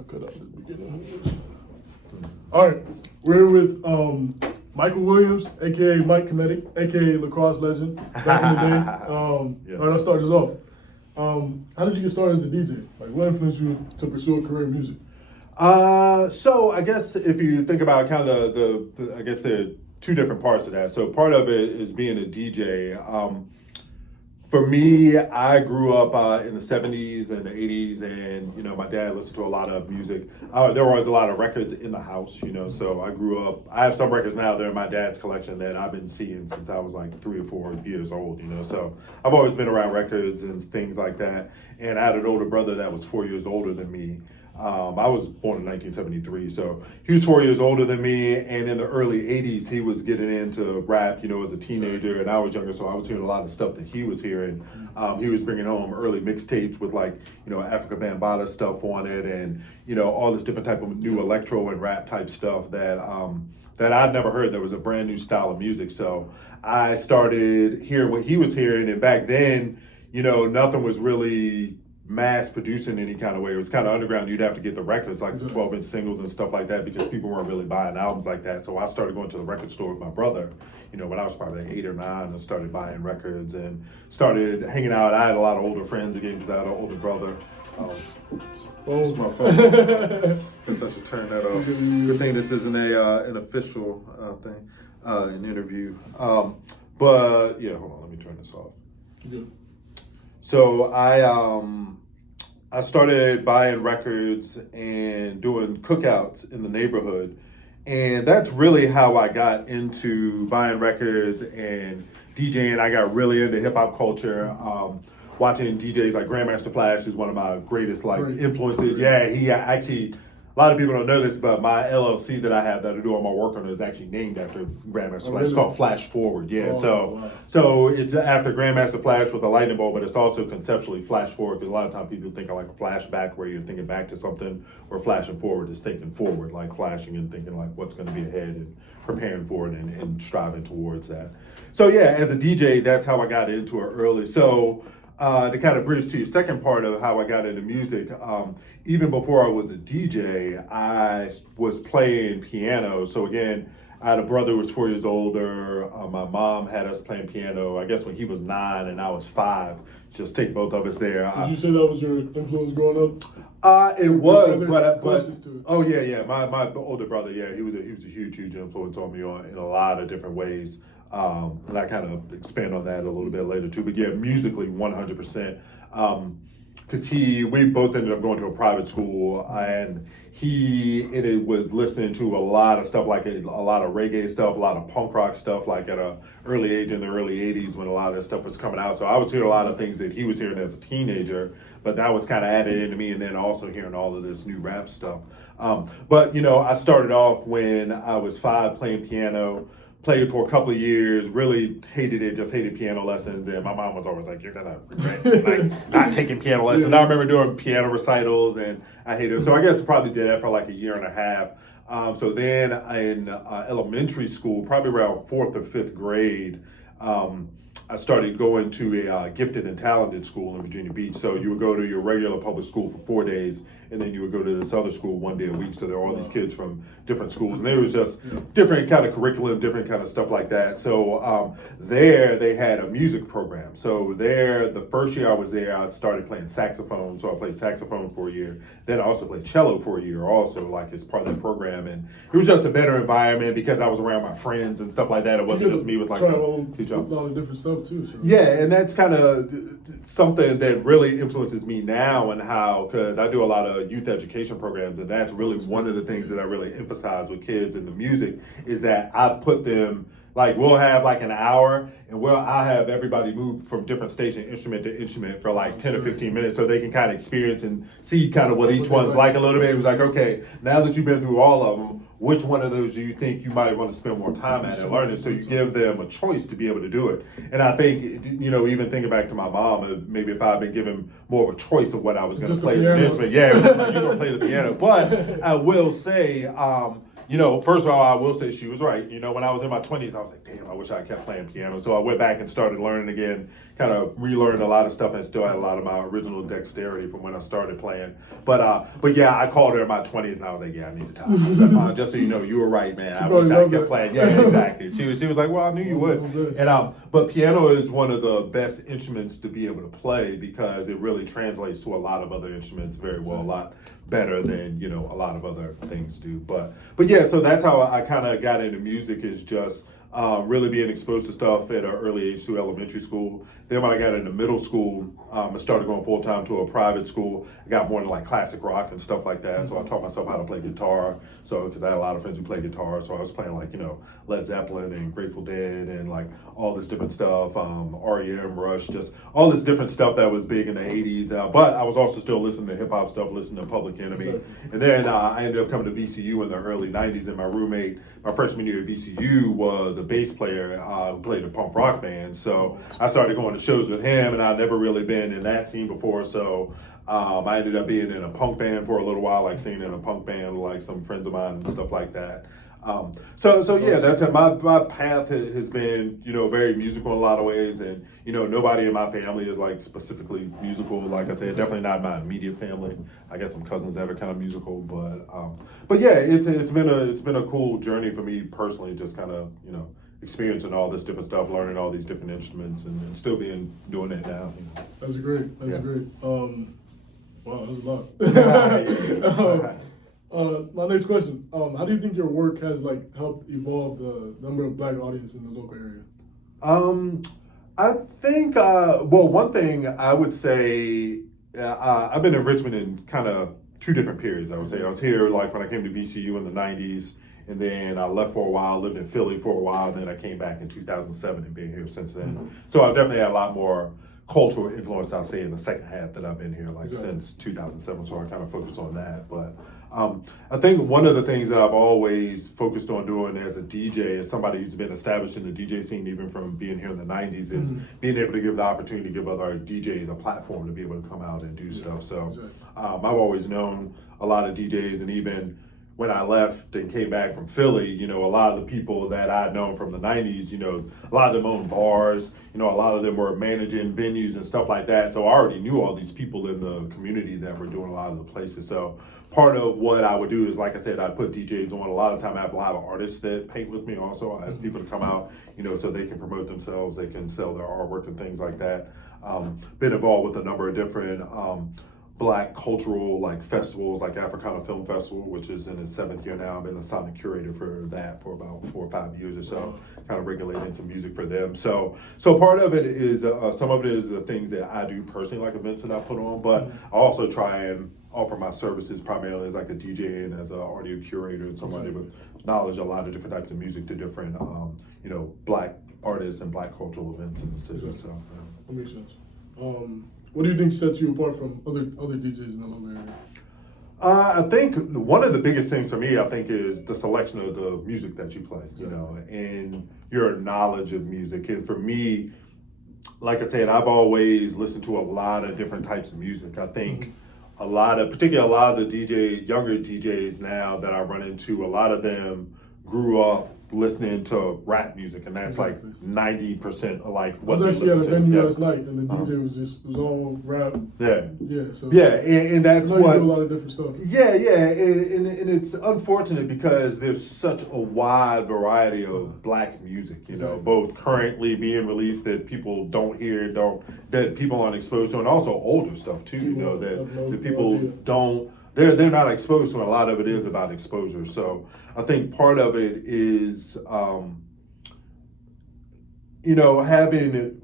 I cut out the beginning. All right, we're with Michael Williams, aka Mikemetix, aka lacrosse legend, back in the day. Yes. All right, let's start this off. How did you get started as a DJ? Like, what influenced you to pursue a career in music? So I guess if you think about kind of the I guess there are two different parts of that. So part of it is being a DJ. For me, I grew up in the 70s and the 80s, and, you know, my dad listened to a lot of music. There was a lot of records in the house, you know, so I grew up, I have some records now, they're in my dad's collection that I've been seeing since I was like 3 or 4 years old, you know, so I've always been around records and things like that. And I had an older brother that was 4 years older than me. I was born in 1973, so he was 4 years older than me, and in the early 80s, he was getting into rap, you know, as a teenager, and I was younger, so I was hearing a lot of stuff that he was hearing. He was bringing home early mixtapes with, like, you know, Africa Bambaataa stuff on it, and, you know, all this different type of new electro and rap type stuff that I'd never heard. There was a brand new style of music, so I started hearing what he was hearing, and back then, you know, nothing was really mass producing in any kind of way. It was kind of underground. You'd have to get the records, like the 12-inch singles and stuff like that, because people weren't really buying albums like that. So I started going to the record store with my brother, you know, when I was probably like 8 or 9, and started buying records and started hanging out. I had a lot of older friends again because I had an older brother. It's my phone. Guess I should turn that off. Good thing this isn't an official thing, an interview. But yeah, hold on, let me turn this off. Yeah. So I started buying records and doing cookouts in the neighborhood, and that's really how I got into buying records and DJing. I got really into hip hop culture. Watching DJs like Grandmaster Flash is one of my greatest influences. Yeah, he actually. A lot of people don't know this, but my LLC that I have that I do all my work on is actually named after Grandmaster Flash. It's called Flash Forward. Yeah, so it's after Grandmaster Flash with a lightning bolt, but it's also conceptually flash forward, because a lot of times people think of like a flashback where you're thinking back to something, where flashing forward is thinking forward, like flashing and thinking like what's going to be ahead and preparing for it and striving towards that. So yeah, as a DJ, that's how I got into it early. So to kind of bridge to your second part of how I got into music, even before I was a DJ, I was playing piano. So again, I had a brother who was 4 years older. My mom had us playing piano, I guess when he was 9 and I was 5. Just take both of us there. Did you say that was your influence growing up? It was, but oh yeah. My older brother, yeah, he was a huge influence on me in a lot of different ways. And I kind of expand on that a little bit later too. But yeah, musically, 100%. Because we both ended up going to a private school, and he was listening to a lot of stuff, like a lot of reggae stuff, a lot of punk rock stuff, like at an early age in the early 80s when a lot of that stuff was coming out. So I was hearing a lot of things that he was hearing as a teenager, but that was kind of added into me, and then also hearing all of this new rap stuff. But, you know, I started off when I was 5 playing piano. Played for a couple of years, really hated it, just hated piano lessons, and my mom was always like, you're gonna regret like not taking piano lessons. I remember doing piano recitals, and I hated it. So I guess I probably did that for like a year and a half. So then in elementary school, probably around 4th or 5th grade, I started going to a gifted and talented school in Virginia Beach. So you would go to your regular public school for 4 days, and then you would go to this other school 1 day a week. So there were all these kids from different schools, and there was just different kind of curriculum, different kind of stuff like that. So there they had a music program. So there, the first year I was there, I started playing saxophone. So I played saxophone for a year. Then I also played cello for a year also, like as part of that program. And it was just a better environment because I was around my friends and stuff like that. It wasn't just me with like a lot of different stuff too. So. Yeah, and that's kind of something that really influences me now, and how, because I do a lot of youth education programs, and that's really one of the things that I really emphasize with kids in the music, is that I put them, like, we'll have like an hour, and I'll have everybody move from different station instrument to instrument for like 10 or 15 minutes, so they can kind of experience and see kind of what each one's like a little bit. It was like, okay, now that you've been through all of them, which one of those do you think you might want to spend more time at and learning? So you give them a choice to be able to do it. And I think, you know, even thinking back to my mom, maybe if I'd been given more of a choice of what I was going to play as an instrument, yeah, you're going to play the piano. But I will say, first of all, I will say she was right. When I was in my 20s, I was like, damn, I wish I kept playing piano. So I went back and started learning again, kind of relearned a lot of stuff, and still had a lot of my original dexterity from when I started playing. But yeah, I called her in my 20s, and I was like, yeah, I need to talk. I was like, Mom, just so you know, you were right, man. I wish I kept playing. Yeah, exactly. She was like, well, I knew you would. And but piano is one of the best instruments to be able to play because it really translates to a lot of other instruments very well, a lot better than a lot of other things do. But yeah, so that's how I kind of got into music, is just really being exposed to stuff at an early age through elementary school. Then when I got into middle school, I started going full time to a private school. I got more into like classic rock and stuff like that. So I taught myself how to play guitar. So because I had a lot of friends who play guitar, so I was playing like Led Zeppelin and Grateful Dead and like all this different stuff, REM, Rush, just all this different stuff that was big in the 80s. But I was also still listening to hip hop stuff, listening to Public Enemy. And then I ended up coming to VCU in the early 90s, and my roommate, my freshman year at VCU, was a bass player who played a punk rock band. So I started going to shows with him, and I'd never really been in that scene before. So I ended up being in a punk band for a little while, like singing in a punk band with like some friends of mine and stuff like that. So yeah, that's it. My path has been, very musical in a lot of ways, and nobody in my family is like specifically musical. Like I said, definitely not my immediate family. I got some cousins that are kind of musical, but yeah, it's been a cool journey for me personally, just kind of experiencing all this different stuff, learning all these different instruments, and still doing it now. That's great. That's great. Wow, that's a lot. My next question, how do you think your work has helped evolve the number of Black audience in the local area? I think, one thing I would say, I've been in Richmond in kind of two different periods, I would say. I was here like when I came to VCU in the 90s, and then I left for a while, lived in Philly for a while, and then I came back in 2007 and been here since then. Mm-hmm. So I've definitely had a lot more cultural influence, I'll say, in the second half that I've been here, since 2007, so I kind of focus on that. But I think one of the things that I've always focused on doing as a DJ, as somebody who's been established in the DJ scene even from being here in the 90s, is being able to give the opportunity to give other DJs a platform to be able to come out and do stuff. So I've always known a lot of DJs, and even when I left and came back from Philly, a lot of the people that I'd known from the 90s, a lot of them owned bars, a lot of them were managing venues and stuff like that. So I already knew all these people in the community that were doing a lot of the places. So part of what I would do is, like I said, I'd put DJs on. A lot of the time I have a lot of artists that paint with me also. I ask people to come out, so they can promote themselves, they can sell their artwork and things like that. Been involved with a number of different Black cultural festivals, like Africana Film Festival, which is in its 7th year now. I've been the sonic curator for that for about 4 or 5 years or so, kind of regulating some music for them. So part of it is, some of it is the things that I do personally, like events that I put on, but I also try and offer my services primarily as like a DJ and as an audio curator and somebody with knowledge of a lot of different types of music to different, Black artists and Black cultural events in the city. So that makes sense. What do you think sets you apart from other DJs in the local area? I think one of the biggest things for me, is the selection of the music that you play, and your knowledge of music. And for me, like I said, I've always listened to a lot of different types of music. I think particularly a lot of the younger DJs now that I run into, a lot of them grew up listening to rap music, and that's like 90% of like what they listen to. I was actually at a venue last night, and the DJ was all rap. And that's what. Do a lot of different stuff. And it's unfortunate because there's such a wide variety of Black music, both currently being released that people don't hear, that people aren't exposed to, and also older stuff too, that people don't. They're not exposed to, and a lot of it is about exposure. So I think part of it is, having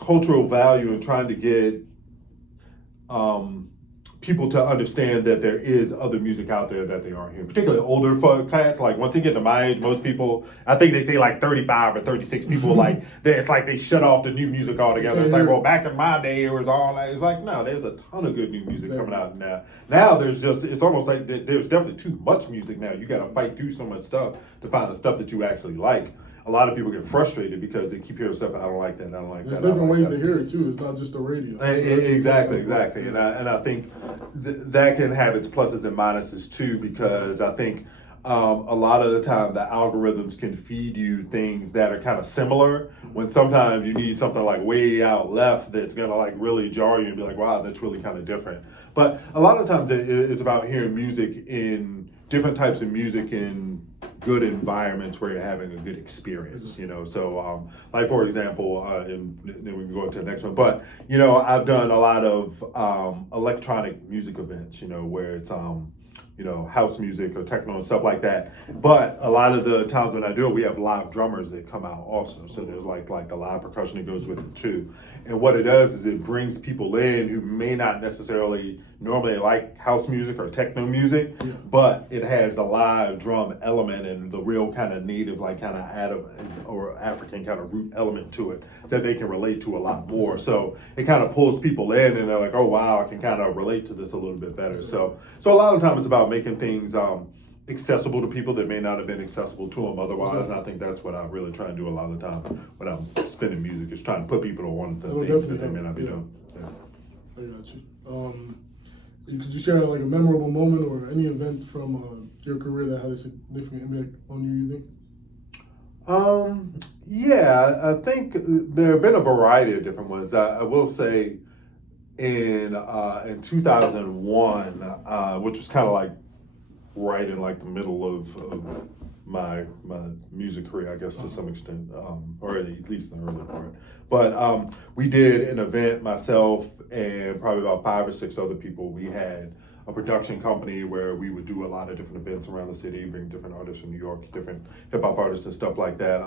cultural value and trying to get people to understand that there is other music out there that they aren't hearing, particularly older cats. Like once you get to my age, most people, I think they say like 35 or 36 people, it's like they shut off the new music altogether. It's like, well, back in my day, it was all that. It's like, no, there's a ton of good new music coming out now. Now it's almost like there's definitely too much music now. You got to fight through so much stuff to find the stuff that you actually like. A lot of people get frustrated because they keep hearing stuff. I don't like that. I don't like that. There's different ways to hear it too. It's not just the radio. Exactly. And I think that can have its pluses and minuses too, because I think a lot of the time the algorithms can feed you things that are kind of similar, when sometimes you need something like way out left that's gonna like really jar you and be like, wow, that's really kind of different. But a lot of times it's about hearing music in different types of music in good environments where you're having a good experience, you know. So like for example, and then we can go into the next one, but you know, I've done a lot of electronic music events, you know, where it's you know, house music or techno and stuff like that. But a lot of the times when I do it, we have live drummers that come out also. So there's like the live percussion that goes with it too. And what it does is it brings people in who may not necessarily normally like house music or techno music, but it has the live drum element and the real kind of native, like kind of Adam or African kind of root element to it that they can relate to a lot more. So it kind of pulls people in and they're like, oh wow, I can kind of relate to this a little bit better. So a lot of times it's about making things accessible to people that may not have been accessible to them otherwise. And I think that's what I really try and do a lot of the time when I'm spinning music, is trying to put people on one of the things that they may not be doing. I got you. Could you share like a memorable moment or any event from your career that had a significant impact on you think? Yeah, I think there have been a variety of different ones. I will say in 2001, which was kind of like right in like the middle of my music career, I guess, to some extent, or at least in the early part. But we did an event, myself and probably about 5 or 6 other people. We had a production company where we would do a lot of different events around the city, bring different artists from New York, different hip hop artists and stuff like that.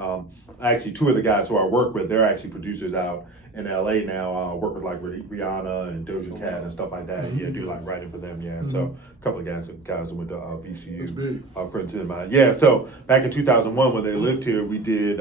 Actually, 2 of the guys who I work with, they're actually producers out in LA now. I work with like Rihanna and Doja Cat and stuff like that. And, yeah, do like writing for them. Yeah, so a couple of guys who went to VCU, friends of mine. Yeah, so back in 2001 when they lived here, we did.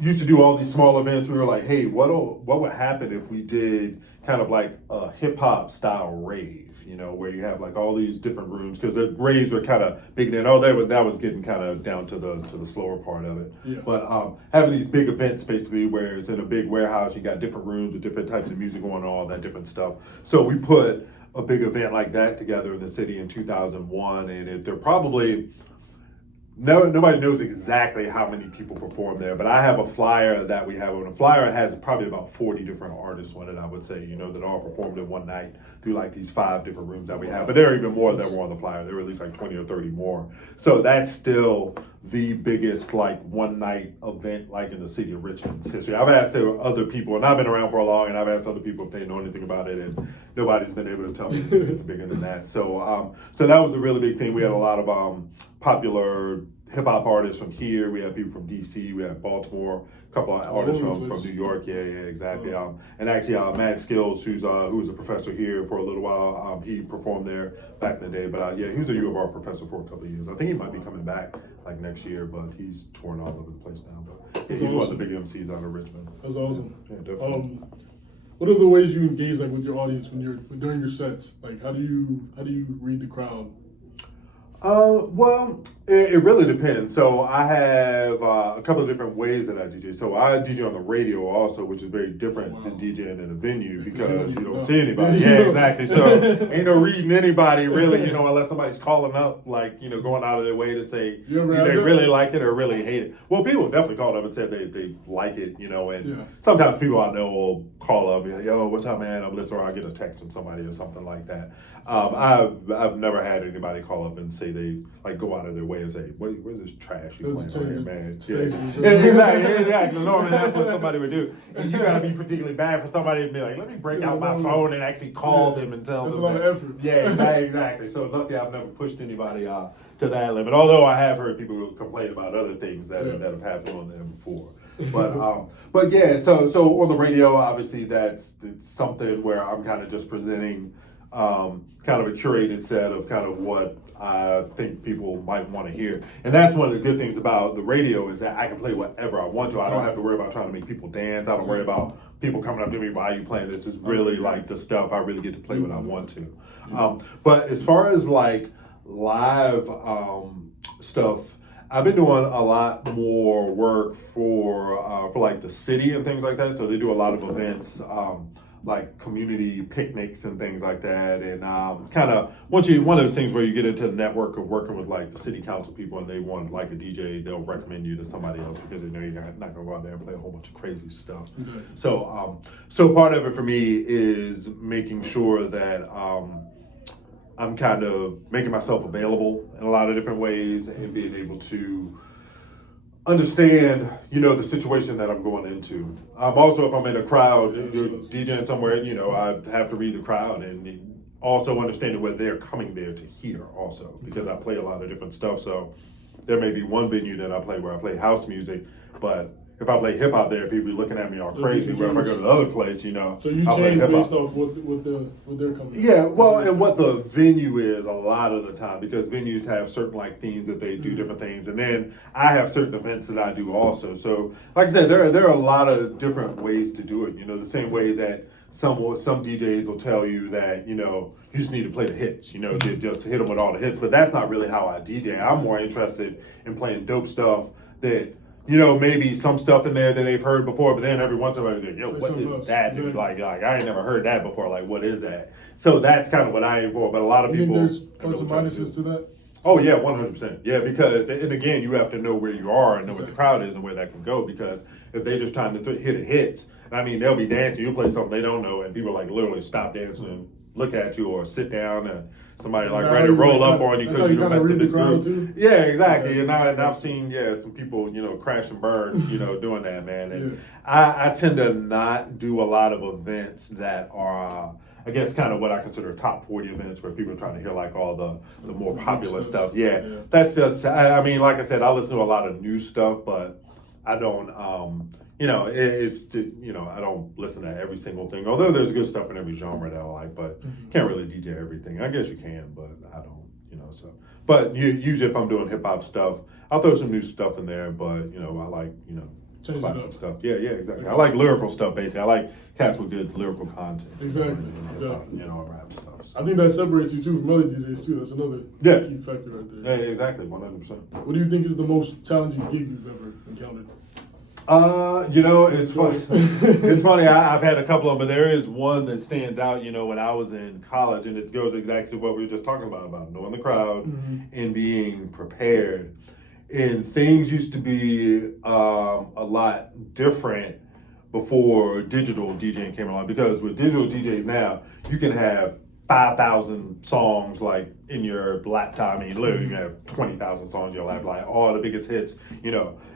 Used to do all these small events. We were like, hey, what would happen if we did kind of like a hip hop style rave? You know, where you have like all these different rooms, because the raves were kind of big then. That was getting kind of down to the slower part of it. Yeah. But having these big events basically where it's in a big warehouse, you got different rooms with different types of music going on, all that different stuff. So we put a big event like that together in the city in 2001, and they're probably. Nobody knows exactly how many people perform there, but I have a flyer that we have. And a flyer has probably about 40 different artists on it, I would say, you know, that all performed in one night through like these 5 different rooms that we have. But there are even more that were on the flyer. There were at least like 20 or 30 more. So that's still the biggest like one night event like in the city of Richmond's history. I've asked other people, and I've been around for a long, and I've asked other people if they know anything about it, and nobody's been able to tell me it's bigger than that. So that was a really big thing. We had a lot of popular hip hop artists from here. We have people from DC. We have Baltimore. A couple of artists from New York. Yeah, exactly. And actually, Matt Skills, who was a professor here for a little while, he performed there back in the day. But yeah, he was a U of R professor for a couple of years. I think he might be coming back like next year, but he's touring all over the place now. But yeah, he's one of the big MCs out of Richmond. That's awesome. Yeah, definitely. What are the ways you engage like with your audience during your sets? Like, how do you read the crowd? Well, it really depends. So I have a couple of different ways that I DJ. So I DJ on the radio also, which is very different than DJing in a venue because you don't see anybody. Yeah, exactly. So ain't no reading anybody really, you know, unless somebody's calling up, like, you know, going out of their way to say they really like it or really hate it. Well, people definitely called up and said they like it, you know, and sometimes people I know will call up and be like, yo, what's up, man? I'm listening, or I'll get a text from somebody or something like that. I've never had anybody call up and say they like go out of their way and say, where's this trash you playing right here, man? Exactly. Normally that's what somebody would do. And you gotta be particularly bad for somebody to be like, let me break out my phone and actually call them and tell them. That's a lot of effort. Yeah, exactly. So luckily I've never pushed anybody to that limit. Although I have heard people complain about other things that have happened on there before. But yeah, so on the radio, obviously it's something where I'm kind of just presenting kind of a curated set of kind of what I think people might want to hear. And that's one of the good things about the radio is that I can play whatever I want to. I don't have to worry about trying to make people dance. I don't worry about people coming up to me, why are you playing this? It's really like the stuff I really get to play when I want to. But as far as like live stuff, I've been doing a lot more work for like the city and things like that. So they do a lot of events like community picnics and things like that, and kind of one of those things where you get into the network of working with like the city council people, and they want like a DJ, they'll recommend you to somebody else because they know you're not gonna go out there and play a whole bunch of crazy stuff. Okay. So part of it for me is making sure that I'm kind of making myself available in a lot of different ways and being able to understand, the situation that I'm going into. Also, if I'm in a crowd, DJing somewhere, I have to read the crowd and also understanding what they're coming there to hear also, because I play a lot of different stuff. So there may be one venue that I play where I play house music, but if I play hip hop there, people be looking at me all crazy. Where if I go to the other place, So you change based off what they're coming. Yeah, well, and what the venue is a lot of the time, because venues have certain like themes that they do different things, and then I have certain events that I do also. So, like I said, there are a lot of different ways to do it. The same way that some DJs will tell you that you just need to play the hits. Just hit them with all the hits. But that's not really how I DJ. I'm more interested in playing dope stuff that. Maybe some stuff in there that they've heard before, but then every once in a while, like, yo, what is that? Dude? Like I ain't never heard that before. Like, what is that? So that's kind of what I aim for. But a lot of people. Think there's plus and minuses to that? Oh yeah, 100%. Yeah, because and again, you have to know where you are and know what the crowd is and where that can go. Because if they just trying to hit hits, they'll be dancing. You play something they don't know, and people like literally stop dancing and look at you or sit down and. Somebody like ready to roll up on you because you messed up this group. Yeah, exactly. And I've seen some people crash and burn doing that, man. And I tend to not do a lot of events that are I guess kind of what I consider top 40 events where people are trying to hear like all the more popular stuff. Yeah, that's just I mean, like I said, I listen to a lot of new stuff, but I don't I don't listen to every single thing. Although there's good stuff in every genre that I like, but can't really DJ everything. I guess you can, but I don't. So. But usually, if I'm doing hip hop stuff, I'll throw some new stuff in there. But I like classic stuff. Yeah, exactly. I like lyrical stuff. Basically, I like cats with good lyrical content. Exactly. Rap stuff. So. I think that separates you too from other DJs too. That's another key factor right there. Yeah, exactly, 100%. What do you think is the most challenging gig you've ever encountered? It's funny. It's funny. I've had a couple of them, but there is one that stands out. When I was in college, and it goes exactly to what we were just talking about knowing the crowd and being prepared. And things used to be a lot different before digital DJing came along. Because with digital DJs now, you can have 5,000 songs like in your laptop. I mean, literally, you can have 20,000 songs in your laptop, like all the biggest hits.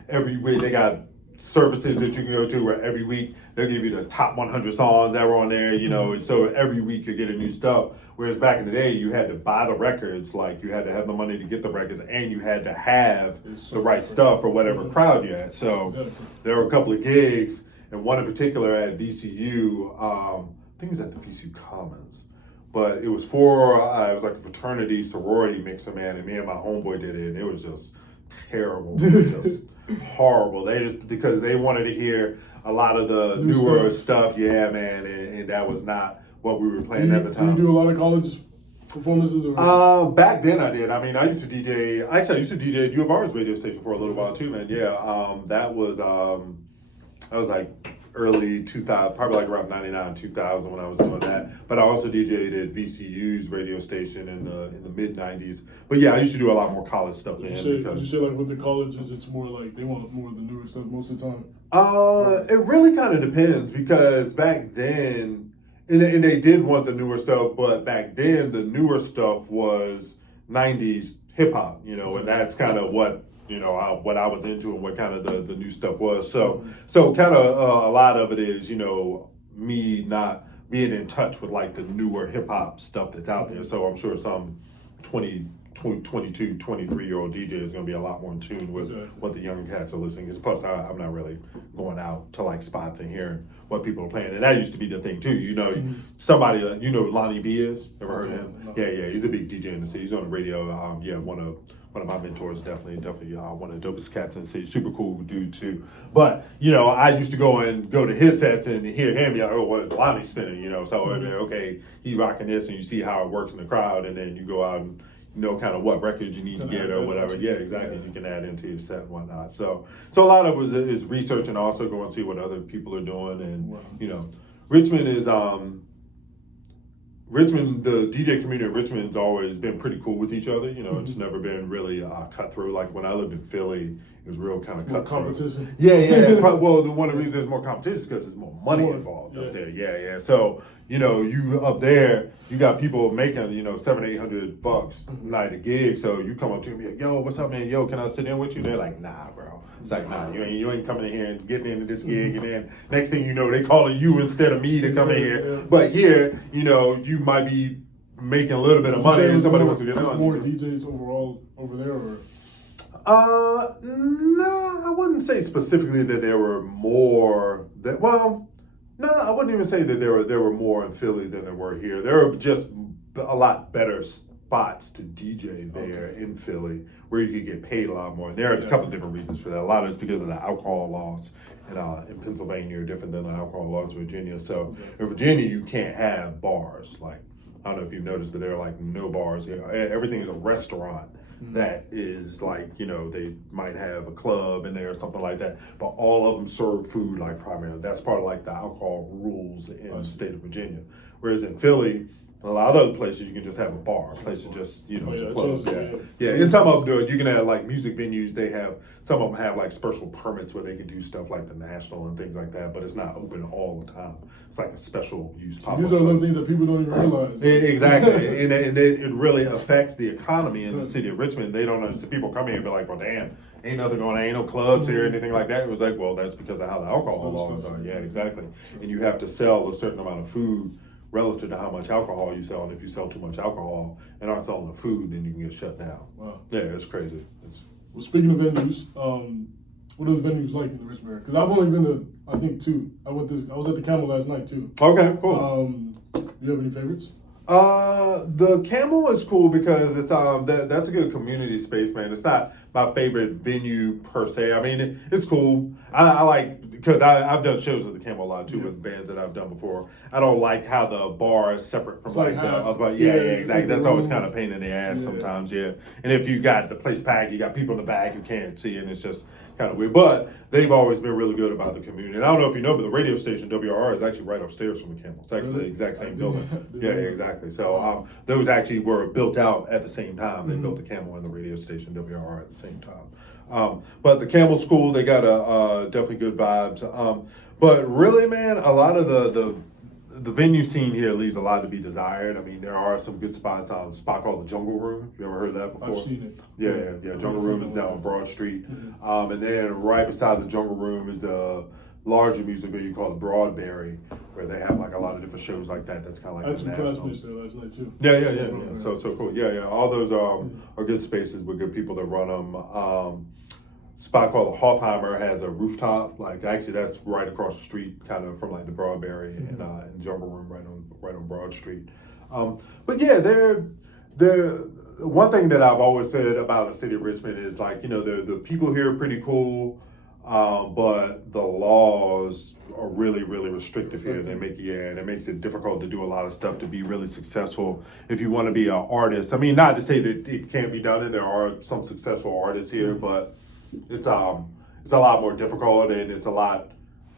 Every week they got services that you can go to where every week they'll give you the top 100 songs that were on there, so every week you get a new stuff. Whereas back in the day, you had to buy the records, like you had to have the money to get the records, and you had to have the right stuff for whatever crowd you had. So there were a couple of gigs, and one in particular at VCU, I think it was at the VCU Commons, but it was it was like a fraternity sorority mixer, man, and me and my homeboy did it, and it was just terrible, just horrible. Because they wanted to hear a lot of the newer stuff, yeah, man, and that was not what we were playing at the time. Do you do a lot of college performances? Or? Back then I did. I mean, I used to DJ. Actually, I used to DJ at U of R's radio station for a little while too, man. Yeah, that was like early 2000, probably like around 99, 2000 when I was doing that. But I also DJ'd at VCU's radio station in the mid 90s. But yeah, I used to do a lot more college stuff then. Would you say like with the colleges, it's more like they want more of the newer stuff most of the time? It really kind of depends, because back then, and they did want the newer stuff, but back then the newer stuff was 90s hip hop, and that's kind of what what I was into and what kind of the new stuff was. So kind of a lot of it is, me not being in touch with like the newer hip hop stuff that's out there. So I'm sure some 22, 23-year-old DJ is going to be a lot more in tune with what the younger cats are listening to. Plus, I'm not really going out to like spots and hearing what people are playing. And that used to be the thing too. Somebody, Lonnie B is? Ever heard of him? Yeah, he's a big DJ in the city. He's on the radio. One of my mentors, definitely one of the dopest cats in the city. Super cool dude too. But I used to go to his sets and hear him. What is Lonnie spinning? So okay, he rocking this, and you see how it works in the crowd, and then you go out and kind of what records you need to get or whatever. Yeah, exactly. You can add into your set and whatnot. So a lot of it is research and also go and see what other people are doing, and Richmond is Richmond, the DJ community of Richmond's always been pretty cool with each other. You know, it's never been really cutthroat. Like when I lived in Philly, it was real kind of cutthroat. Competition. Yeah. Well, one of the reasons there's more competition is because there's more money involved up there. Yeah. So, you know, you up there, you got people making, you know, $700-800 a night a gig. So you come up to me, like, yo, what's up, man? Yo, can I sit in with you? They're like, nah, bro. It's like, nah, you ain't coming in here and getting into this gig, and then next thing you know, they calling you instead of me to come in here. Yeah. But here, you know, you might be making a little bit of money, and somebody wants to get on. More DJs overall over there, or? No, I wouldn't say specifically that there were more. No, I wouldn't even say that there were more in Philly than there were here. There are just a lot better spots to DJ there in Philly where you could get paid a lot more. And there are a couple of different reasons for that. A lot of it's because of the alcohol laws in Pennsylvania are different than the alcohol laws in Virginia. So in Virginia, you can't have bars. Like, I don't know if you've noticed, but there are like no bars here. Everything is a restaurant. That is like, you know, they might have a club in there or something like that, but all of them serve food like primarily. That's part of like the alcohol rules in the state of Virginia. Whereas in Philly, a lot of other places you can just have a bar, a place to just, you know, to club. Yeah. And some of them do it. You can have like music venues. Some of them have like special permits where they can do stuff like the National and things like that, but it's not open all the time. It's like a special use pop-up. These are those things that people don't even realize. Exactly. and it really affects the economy in the city of Richmond. They don't understand. People come here and be like, well, damn, ain't nothing going on, ain't no clubs here, anything like that. It was like, well, that's because of how the alcohol laws are. Yeah, exactly. And you have to sell a certain amount of food relative to how much alcohol you sell. And if you sell too much alcohol and aren't selling the food, then you can get shut down. Wow. Yeah, it's crazy. Well, speaking of venues, what are the venues like in the Richmond area? Because I've only been to, I think, 2. I was at the Camel last night too. Okay, cool. Do you have any favorites? The Camel is cool because it's that's a good community space, man. It's not my favorite venue per se. I mean, it's cool. I like, because I've done shows at the Camel a lot too with bands that I've done before. I don't like how the bar is separate from like the other. Yeah, exactly. That's always kind of pain in the ass sometimes. Yeah, and if you got the place packed, you got people in the back who can't see, and it's just kind of weird. But they've always been really good about the community. And I don't know if you know, but the radio station WRR is actually right upstairs from the Camel. It's actually the exact same building. Yeah, exactly. So those actually were built out at the same time. They built the Camel and the radio station WRR at the same time. But the Camel School, they got definitely good vibes. But really, man, a lot of the venue scene here leaves a lot to be desired. I mean, there are some good spots. A spot called the Jungle Room. You ever heard of that before? I've seen it. Yeah. Jungle Room is down on Broad Street. And then right beside the Jungle Room is a larger music venue called the Broadberry, where they have like a lot of different shows like that. That's kind of like I had some classmates there last night too. Yeah. So cool. Yeah. All those are good spaces with good people that run them. Spot called the Hofheimer has a rooftop. Like actually, that's right across the street, kind of from like the Broadberry and Jungle Room right on Broad Street. But yeah, they're one thing that I've always said about the city of Richmond is like, you know, the people here are pretty cool, but the laws are really, really restrictive here. They make and it makes it difficult to do a lot of stuff to be really successful if you want to be an artist. I mean, not to say that it can't be done, and there are some successful artists here, but it's a lot more difficult, and it's a lot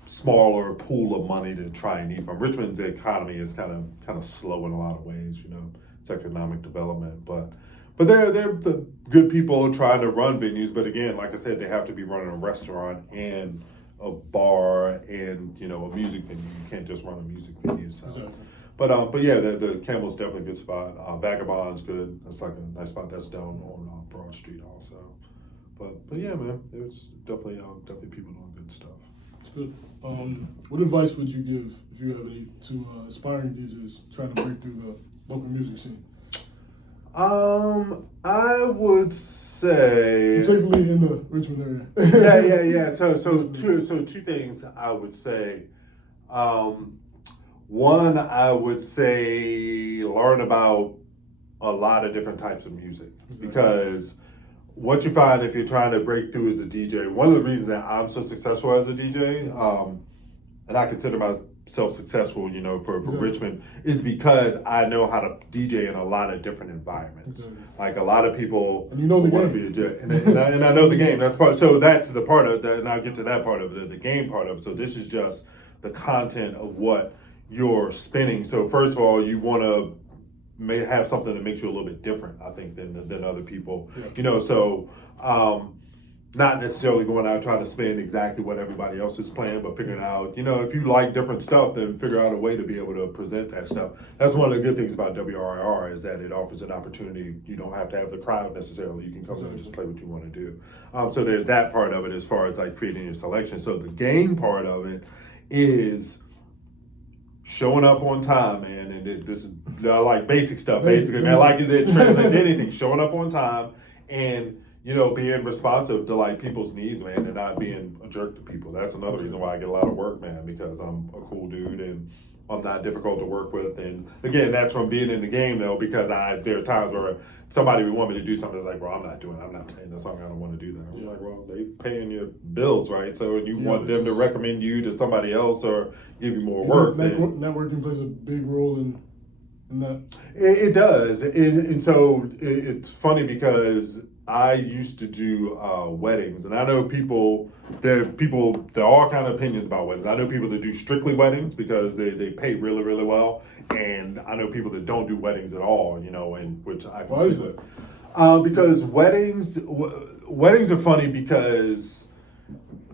smaller pool of money to try and eat from. Richmond's economy is kind of slow in a lot of ways, you know. It's economic development, but they're the good people trying to run venues. But again, like I said, they have to be running a restaurant and a bar and, you know, a music venue. You can't just run a music venue. So. Exactly. But yeah, the Camel's definitely a good spot. Vagabond's good. That's like a nice spot that's down on Broad Street also. But yeah, man, there's definitely people doing good stuff. It's good. What advice would you give, if you have any, to aspiring DJs trying to break through the local music scene? I would say particularly in the Richmond area. yeah. So two things I would say. One, I would say learn about a lot of different types of music, because what you find if you're trying to break through as a DJ, one of the reasons that I'm so successful as a DJ, and I consider myself successful, you know, for Richmond, is because I know how to DJ in a lot of different environments. Exactly. Like a lot of people want to be a DJ, and I know the game. That's part. So that's the part of that, and I'll get to that part of it, the game part of it. So this is just the content of what you're spinning. So first of all, you want to may have something that makes you a little bit different, I think, than other people. Yeah. So not necessarily going out trying to spin exactly what everybody else is playing, but figuring out, if you like different stuff, then figure out a way to be able to present that stuff. That's one of the good things about WRIR is that it offers an opportunity. You don't have to have the crowd necessarily. You can come in and just play what you want to do. So there's that part of it as far as like creating your selection. So the game part of it is showing up on time, man, and this is like basic stuff, basically. Man, like it translates to anything. Showing up on time and being responsive to like people's needs, man, and not being a jerk to people. That's another reason why I get a lot of work, man, because I'm a cool dude and I'm not difficult to work with. And again, that's from being in the game though, because there are times where somebody would want me to do something that's like, bro, I'm not playing that song. I don't want to do that. I'm like, well, they paying your bills, right? So you want them to recommend you to somebody else or give you more work. Networking plays a big role in that. It does, and so it's funny because I used to do weddings, and I know there are all kind of opinions about weddings. I know people that do strictly weddings because they pay really, really well, and I know people that don't do weddings at all, and which I Why is that? Because weddings are funny because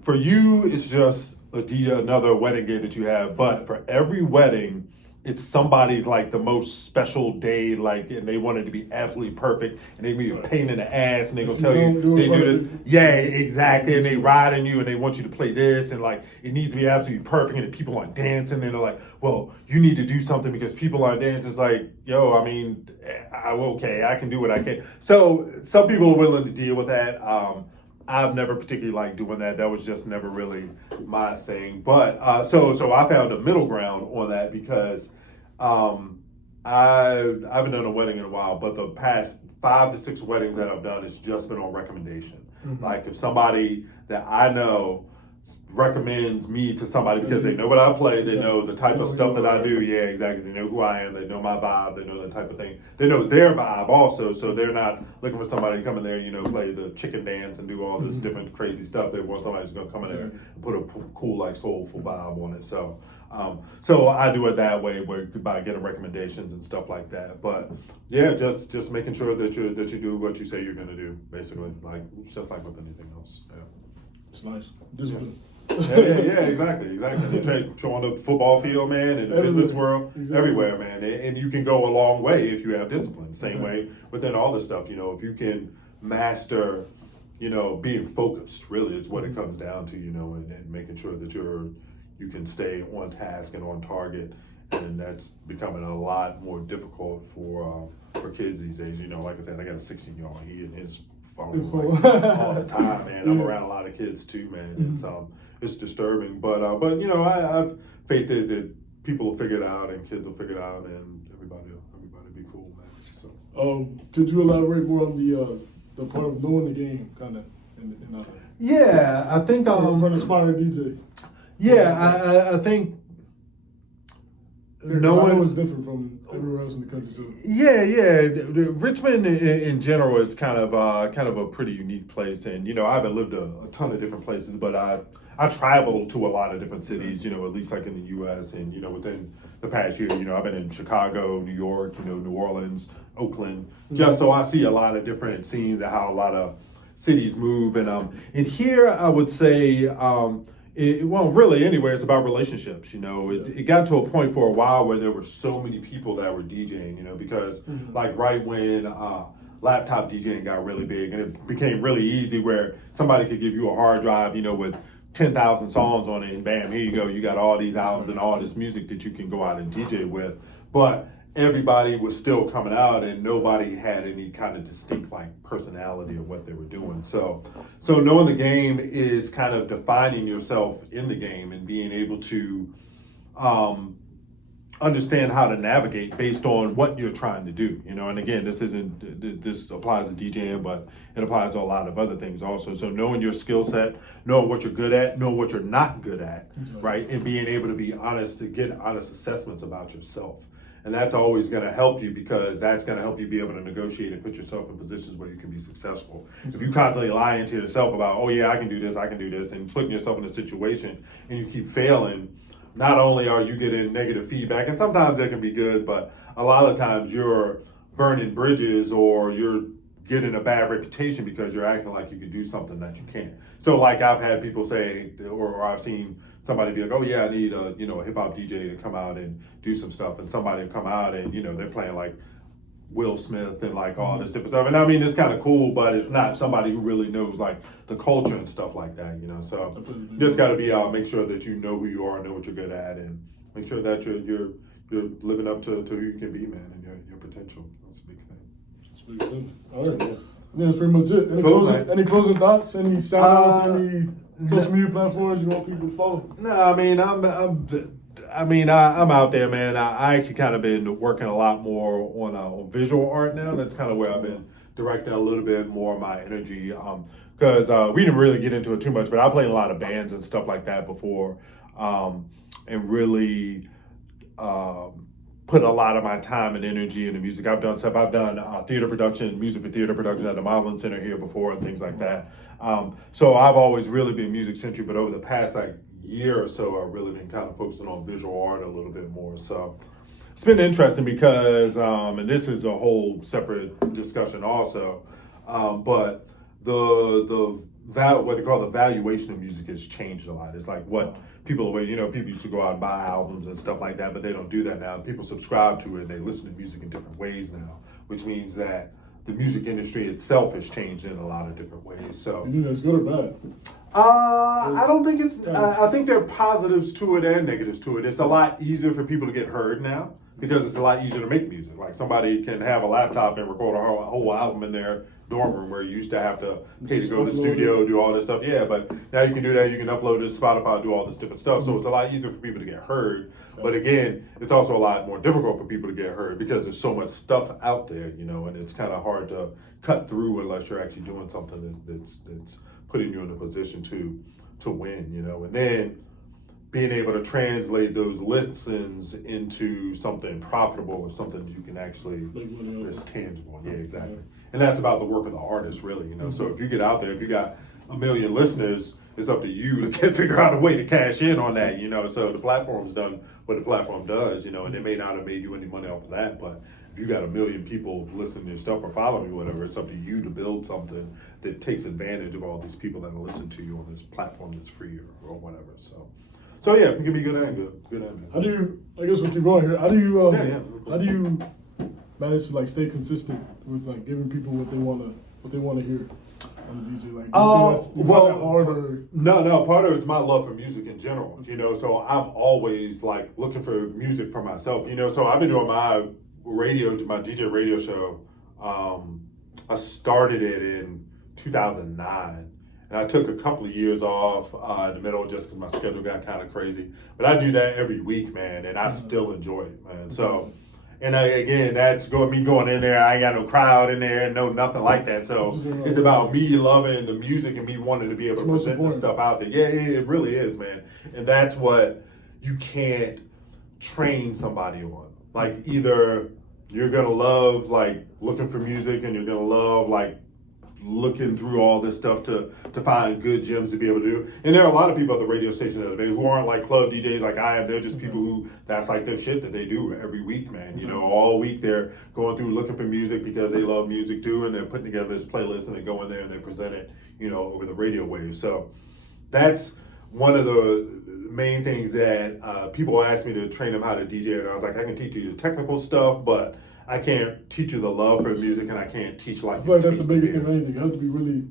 for you it's just another wedding day that you have, but for every wedding it's somebody's like the most special day, like, and they want it to be absolutely perfect, and they be a pain in the ass, and they gonna tell you they do this, yeah, exactly, and they ride on you, and they want you to play this, and like it needs to be absolutely perfect, and if people aren't dancing, and they're like, well, you need to do something because people aren't dancing. It's like, yo, I mean, okay, I can do what I can. So some people are willing to deal with that. I've never particularly liked doing that. That was just never really my thing. But so I found a middle ground on that because I haven't done a wedding in a while, but the past 5 to 6 weddings that I've done, it's just been on recommendation. Mm-hmm. Like if somebody that I know recommends me to somebody because they know what I play, they know the type of stuff that I do. Yeah, exactly. They know who I am. They know my vibe. They know that type of thing. They know their vibe also, so they're not looking for somebody to come in there, play the chicken dance and do all this different crazy stuff. They want somebody who's going to come in there and put a cool, like soulful vibe on it. So I do it that way, by getting recommendations and stuff like that. But yeah, just making sure that you do what you say you're going to do, basically. Like just like with anything else. Yeah. It's nice. Discipline. Yeah, exactly. They show on the football field, man, in the business world, everywhere, man. And you can go a long way if you have discipline. Same way within all this stuff, if you can master, being focused, really is what it comes down to, and making sure that you can stay on task and on target. And that's becoming a lot more difficult for kids these days. Like I said, I got a 16-year-old. He and his phone all the time, man. I'm around a lot of kids too, man. It's disturbing, but I have faith that people will figure it out and kids will figure it out, and everybody will be cool, man. So, could you elaborate more on the part of knowing the game, kind of, in that? Yeah, I think for an aspiring DJ. Yeah, I think. No one was different from everywhere else in the country. So. Yeah. Richmond in general is kind of a pretty unique place, and I haven't lived a ton of different places, but I traveled to a lot of different cities, at least like in the U.S. and within the past year, I've been in Chicago, New York, New Orleans, Oakland, just so I see a lot of different scenes and how a lot of cities move, and here I would say. Really, anywhere, it's about relationships. It got to a point for a while where there were so many people that were DJing, because like right when laptop DJing got really big and it became really easy where somebody could give you a hard drive, with 10,000 songs on it, and bam, here you go. You got all these albums and all this music that you can go out and DJ with. But everybody was still coming out and nobody had any kind of distinct like personality of what they were doing. So knowing the game is kind of defining yourself in the game and being able to understand how to navigate based on what you're trying to do, and again, this applies to DJing, but it applies to a lot of other things also. So knowing your skill set, knowing what you're good at, knowing what you're not good at, right? And being able to be honest, to get honest assessments about yourself. And that's always going to help you because that's going to help you be able to negotiate and put yourself in positions where you can be successful. If you constantly lying to yourself about, oh yeah, I can do this, and putting yourself in a situation and you keep failing, not only are you getting negative feedback, and sometimes that can be good, but a lot of times you're burning bridges or you're getting a bad reputation because you're acting like you can do something that you can't. So like I've had people say, or I've seen somebody be like, oh yeah, I need a hip hop DJ to come out and do some stuff, and somebody will come out and they're playing like Will Smith and like all this different stuff. And I mean, it's kind of cool, but it's not somebody who really knows like the culture and stuff like that, So you just got to be make sure that you know who you are, know what you're good at, and make sure that you're living up to who you can be, man, and your potential. That's a big thing. That's a big thing. All right. I think that's pretty much it. Any Cool, closing thoughts? Any shout outs? Any social media platforms you want people to follow? No, I mean I'm out there, man. I actually kind of been working a lot more on visual art now. That's kind of where I've been directing a little bit more of my energy. Because we didn't really get into it too much, but I played in a lot of bands and stuff like that before, and really put a lot of my time and energy into music. I've done stuff. I've done theater production, music for theater production at the Modeling Center here before, and things like that. So I've always really been music centric, but over the past year or so, I've really been kind of focusing on visual art a little bit more. So it's been interesting because, and this is a whole separate discussion also, but what they call the valuation of music has changed a lot. It's like what people used to go out and buy albums and stuff like that, but they don't do that now. People subscribe to it. They listen to music in different ways now, which means that the music industry itself has changed in a lot of different ways. So you think that's good or bad? I don't think it's. I think there are positives to it and negatives to it. It's a lot easier for people to get heard now because it's a lot easier to make music. Like somebody can have a laptop and record a whole album in their dorm room where you used to have to pay to go to the studio, do all this stuff. Yeah, but now you can do that. You can upload it to Spotify, do all this different stuff. So it's a lot easier for people to get heard. But again, it's also a lot more difficult for people to get heard because there's so much stuff out there, and it's kind of hard to cut through unless you're actually doing something that's putting you in a position to win, and then being able to translate those listens into something profitable or something you can actually that's tangible. Yeah, exactly. And that's about the work of the artist, really, So if you get out there, if you got 1 million listeners, it's up to you to figure out a way to cash in on that, So the platform's done what the platform does, and they may not have made you any money off of that, but if you got 1 million people listening to your stuff or following you, whatever, it's up to you to build something that takes advantage of all these people that will listen to you on this platform that's free or whatever. So yeah, it can be good and good and bad. How do you? I guess we'll keep going here. How do you manage to stay consistent with giving people what they wanna hear on the DJ? Do you find that hard or? No. Part of it's my love for music in general. So I'm always looking for music for myself. So I've been doing my DJ radio show. I started it in 2009. And I took a couple of years off in the middle just because my schedule got kind of crazy. But I do that every week, man, and I still enjoy it, man. So, and again, that's me going in there. I ain't got no crowd in there, no nothing like that. So it's about me loving the music and me wanting to be able to present this stuff out there. Yeah, it really is, man. And that's what you can't train somebody on. Either you're gonna love looking for music and you're gonna love looking through all this stuff to find good gems to be able to do. And there are a lot of people at the radio station who aren't club DJs like I am. They're just people who that's their shit that they do every week, man. All week they're going through looking for music because they love music too, and they're putting together this playlist and they go in there and they present it, over the radio waves. So that's one of the main things that people ask me to train them how to DJ, and I was like, I can teach you the technical stuff, but I can't teach you the love for music, and I can't teach I feel that's the biggest thing of anything. You have to be really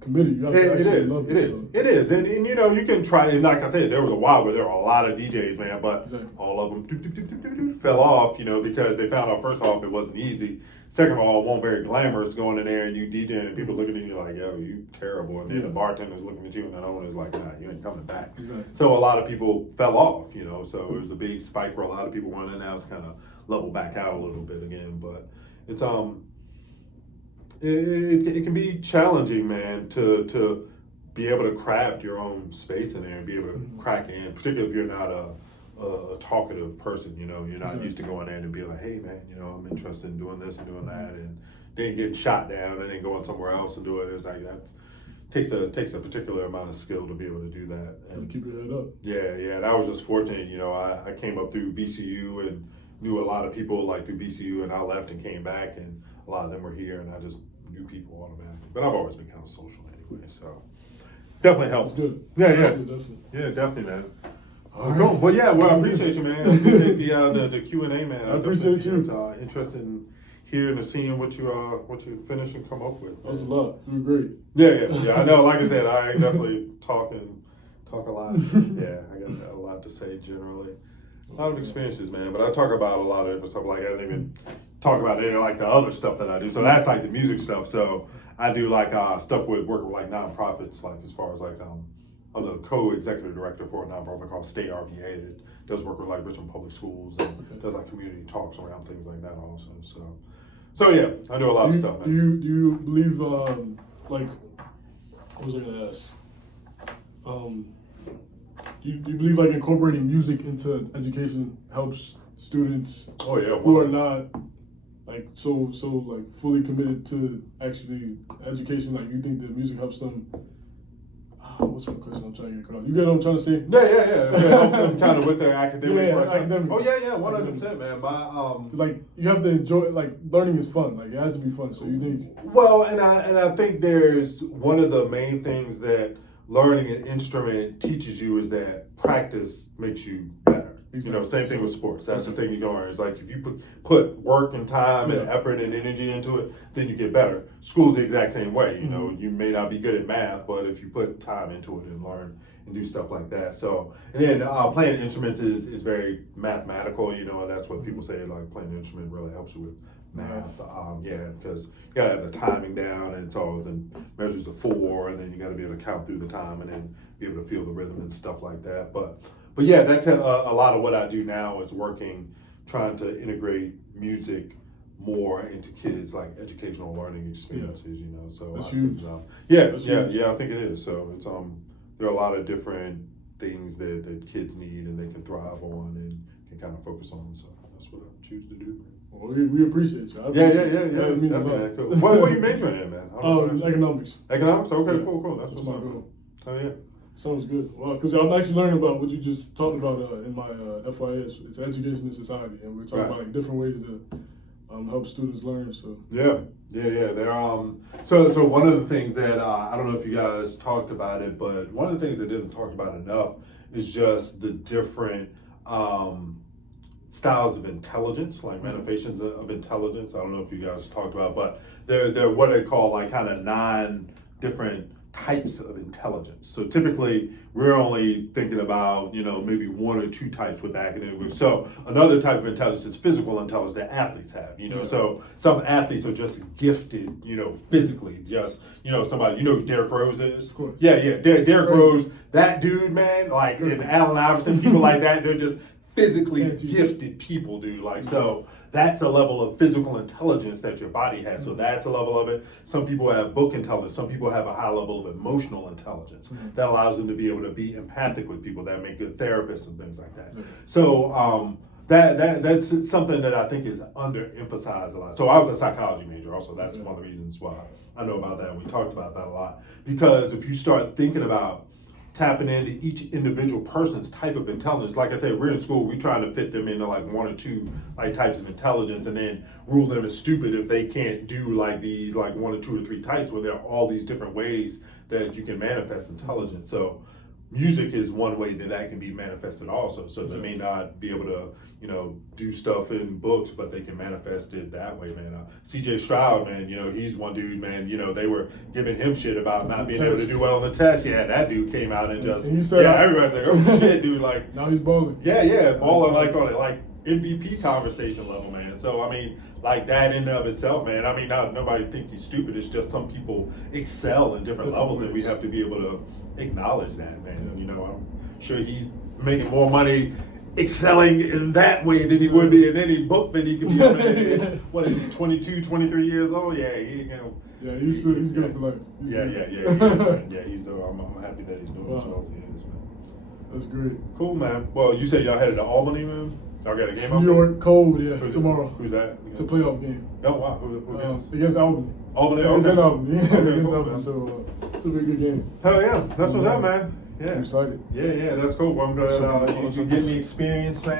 committed. You have to actually love it. It is. And you can try, and like I said, there was a while where there were a lot of DJs, man, but all of them fell off, because they found out, first off, it wasn't easy. Second of all, it wasn't very glamorous going in there and you DJing and people looking at you like, yo, you terrible. And then the bartender's looking at you and the owner's like, nah, you ain't coming back. Exactly. So a lot of people fell off, so it was a big spike where a lot of people went in. Now it's kind of leveled back out a little bit again, but it's it can be challenging, man, to be able to craft your own space in there and be able to crack in, particularly if you're not a talkative person, you're not used to going in and being like, hey man, I'm interested in doing this and doing that, and then getting shot down and then going somewhere else and doing it. It's like takes a particular amount of skill to be able to do that. And keep your head up. Yeah, and I was just fortunate. I came up through VCU and knew a lot of people like through VCU, and I left and came back, and a lot of them were here, and I just knew people automatically. But I've always been kind of social anyway, so definitely helps. That's good. Yeah, Definitely. yeah, definitely, man. All right. Cool. Well, yeah, I appreciate you, man. I appreciate the Q&A, man. I appreciate you. Interested in hearing and seeing what you finish and come up with. That was a lot. You were great. Yeah. I know. Like I said, I definitely talk a lot. Yeah, I got a lot to say generally. A lot of experiences, man. But I talk about a lot of different stuff. Like I didn't even talk about any like the other stuff that I do. So that's like the music stuff. So I do like stuff with working with like nonprofits, like as far as like I'm the co-executive director for a nonprofit called State RVA that does work with like Richmond Public Schools and does like community talks around things like that also. So yeah, I do a lot of stuff, man. Do you believe like what was I gonna ask? Do you believe like incorporating music into education helps students who are not like so like fully committed to actually education? Like you think that music helps them? What's the question I'm trying to get across? You get what I'm trying to say? Yeah. It helps them kind of with their academic. Academic. Oh yeah, 100%, man. Like you have to enjoy. Like learning is fun. Like it has to be fun. So you think? Well, and I think there's one of the main things that learning an instrument teaches you is that practice makes you better. Exactly. Same thing with sports. That's the thing you learn. Is like if you put work and time and effort and energy into it, then you get better. School's the exact same way. You may not be good at math, but if you put time into it and learn and do stuff like that. So, and then playing instruments is very mathematical. And that's what people say. Like playing an instrument really helps you with math. Because you gotta have the timing down, and it's all then measures of 4, and then you gotta be able to count through the time, and then be able to feel the rhythm and stuff like that. But yeah, that's a lot of what I do now is trying to integrate music more into kids' like educational learning experiences. So that's huge. I think it is. So it's there are a lot of different things that kids need and they can thrive on and can kind of focus on. So that's what I choose to do. Well, we appreciate you. Yeah. Definitely. Cool. What are you majoring in, man? Economics. Economics? Okay, cool. That's what's up. Oh yeah. Sounds good. Well, because I'm actually learning about what you just talked about in my FYS. It's education in society, and we're talking about like different ways to help students learn. So yeah. They're so one of the things that I don't know if you guys talked about it, but one of the things that isn't talked about enough is just the different styles of intelligence, like manifestations of intelligence. I don't know if you guys talked about, but they're what they call like kind of 9 different types of intelligence. So typically we're only thinking about, maybe 1 or 2 types with academic. So another type of intelligence is physical intelligence that athletes have, So some athletes are just gifted, physically, just, somebody, who Derrick Rose is? Of course. Yeah. Derrick Rose, that dude, man, like, and Allen Iverson, people like that, they're just physically gifted people, dude. Like, so that's a level of physical intelligence that your body has. So that's a level of it. Some people have book intelligence. Some people have a high level of emotional intelligence that allows them to be able to be empathic with people, that make good therapists and things like that. So that's something that I think is underemphasized a lot. So I was a psychology major also. That's one of the reasons why I know about that. We talked about that a lot. Because if you start thinking about tapping into each individual person's type of intelligence. Like I said, we're in school, we're trying to fit them into like 1 or 2 like types of intelligence and then rule them as stupid if they can't do like these like 1 or 2 or 3 types where there are all these different ways that you can manifest intelligence. So music is one way that can be manifested also. So they may not be able to, do stuff in books, but they can manifest it that way, man. CJ Stroud, man, he's one dude, man, they were giving him shit about not being able to do well on the test. Yeah, that dude came out and just, everybody's like, oh shit, dude, like. Now he's balling. Yeah, balling like on it, like MVP conversation level, man. So, I mean, like that in and of itself, man. I mean, nobody thinks he's stupid. It's just some people excel in different levels and we have to be able to acknowledge that, man. I'm sure he's making more money excelling in that way than he would be in any book that he could be in. What is he, 22, 23 years old? Yeah, he's good for life. He is, man. Yeah, he's doing. I'm happy that he's doing as well as he is, man. That's great. Cool, man. Well, you said y'all headed to Albany, man? Y'all got a game out New York, cold, yeah, tomorrow. Who's that? It's a playoff game. Oh, wow. Who against? Against Albany. Albany? Yeah, Okay. against Albany. Yeah, Okay, against cool, Albany. man. So Should be a good game. Hell yeah, that's what's up, man. Yeah. I'm excited. Yeah, that's cool. Well, I'm glad you get me experience, man.